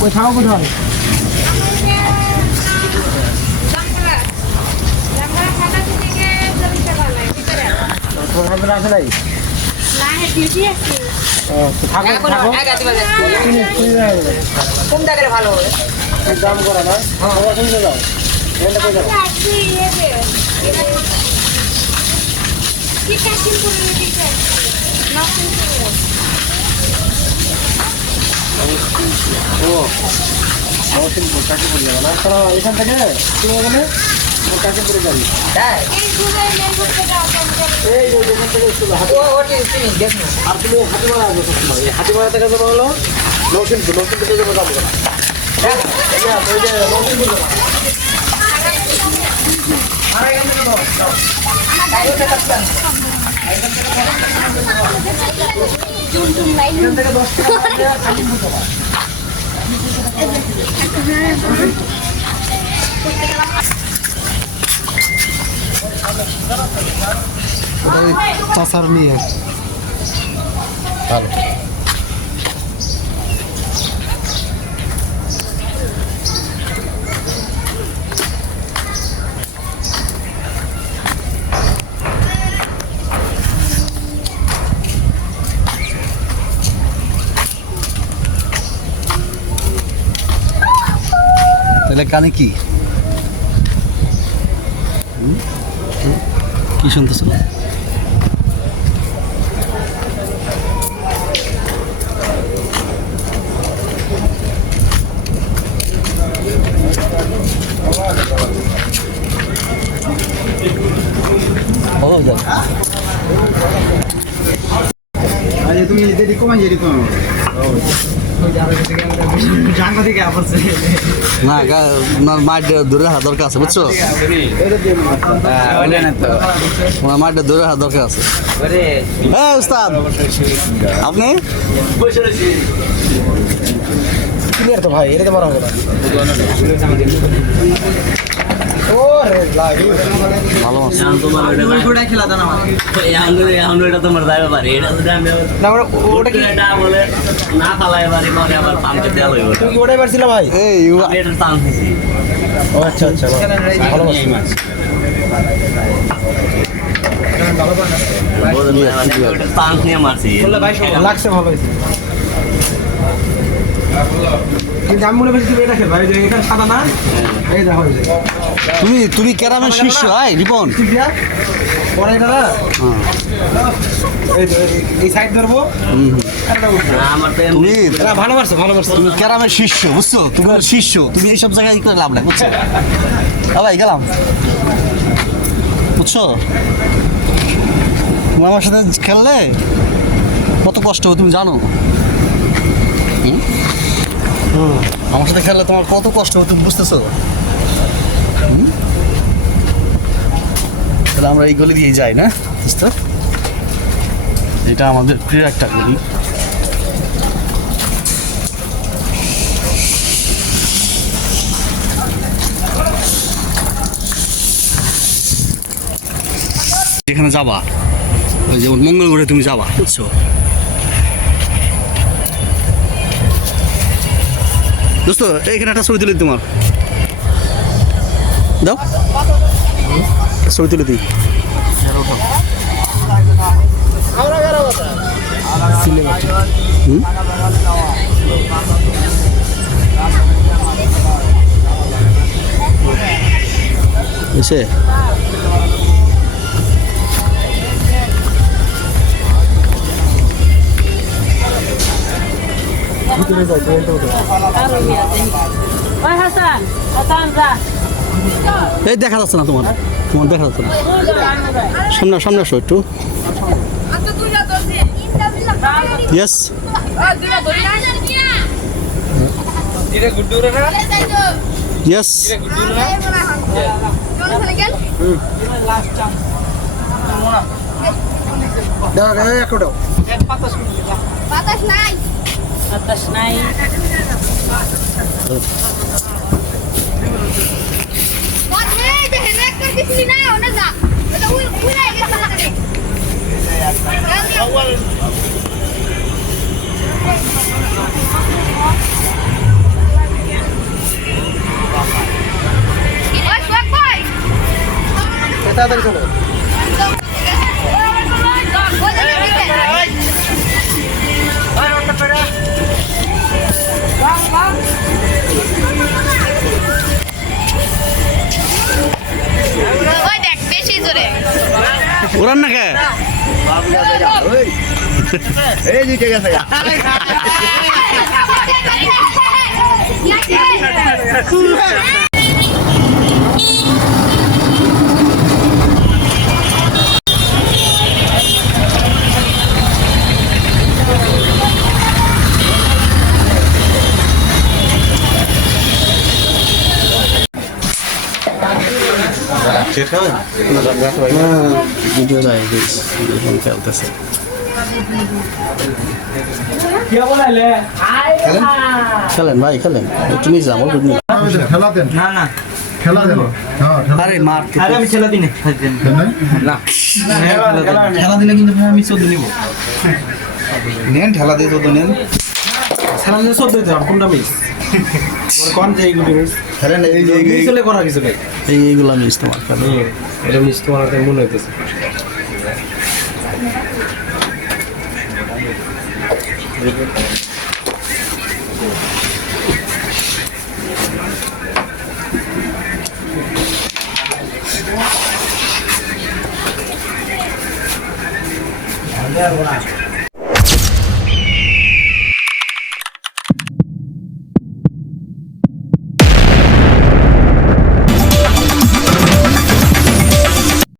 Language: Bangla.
কোথাও কোথায় আছে নাই কোন জায়গায় ভালো হবে দাম করা না শুনতে যাও এখান থেকে গেলে কাশিমপুরে যাবি আর তুমি হাতিমারা আসবে সবসময় এই হাতিমারা থেকে যাবো হলো লক্ষ্মীপুর থেকে যাবো যাবো চাষার নিয়ে ভালো তাহলে কানে কি কি শুনতেছিল তুমি যদি কমান যদি কম না আপনার মাঠে দূরে হাত দরকার আছে বুঝছো ওনার মাঠে দূরে হাত দরকার আছে হ্যাঁ উস্তাদ আপনি ক্লিয়ার তো ভাই এটা তো বড় হবে না ভালো আছে ওটাই পারছিল ভাই এই আচ্ছা আচ্ছা ভালো লাগছে ভালো হয়েছে কিন্তু আমি মনে করছি তুমি এটা খেলবা এখানে সাদা না এই দেখো তুমি ক্যারামের শীর্ষ রিপন পরে এটা না এই সাইড ধরবো তুমি ভালো পারছো তুমি ক্যারামের শীর্ষ বুঝছো তুমি শীর্ষ তুমি এইসব জায়গায় করে লাভ নাই বুঝছো ভাই গেলাম বুঝছো তুমি আমার সাথে খেললে কত কষ্ট হবে তুমি জানো আমার সাথে খেললে তোমার কত কষ্ট হবে তুমি বুঝতেছো তাহলে আমরা এই গলি দিয়ে যাই না বুঝতে এটা আমাদের প্রিয় একটা গলি যেখানে যাবা ওই যেমন মঙ্গলগড়ে তুমি যাবা বুঝছো দোস্ত এইখানে একটা ছবি তুলে তোমার দাও ছবি তুলে দিই এসে এই দেখা যাচ্ছে না তোমার দেখা যাচ্ছে না সামনে আসো একটু ইয়েস ইয়েস তাড়াতাড়ি চলো। ওই দেখ বেশি জোরে উড়ান না কে এই যে ঠিক আছে ভিডিও যায় খেলতেছে খেলেন ভাই খেলেন তুমি যাও খেলা দেন না না খেলা দেন হ্যাঁ আরে মার আরে আমি ছেলে দিনে না খেলা দিলে কিন্তু ভাই আমি 14 নিব নেন ঠেলা দিয়ে 14 নেন খেলা দিনে 14 দিতে হবে কোনটা মিস কোন যে এইগুলো মিস খেলেন এই যে মিসলে করা কিছু নাই এইগুলো আমি ইস্তেমাল করি এটা মিস তোমার হাতে মনে হইতেছে খেলা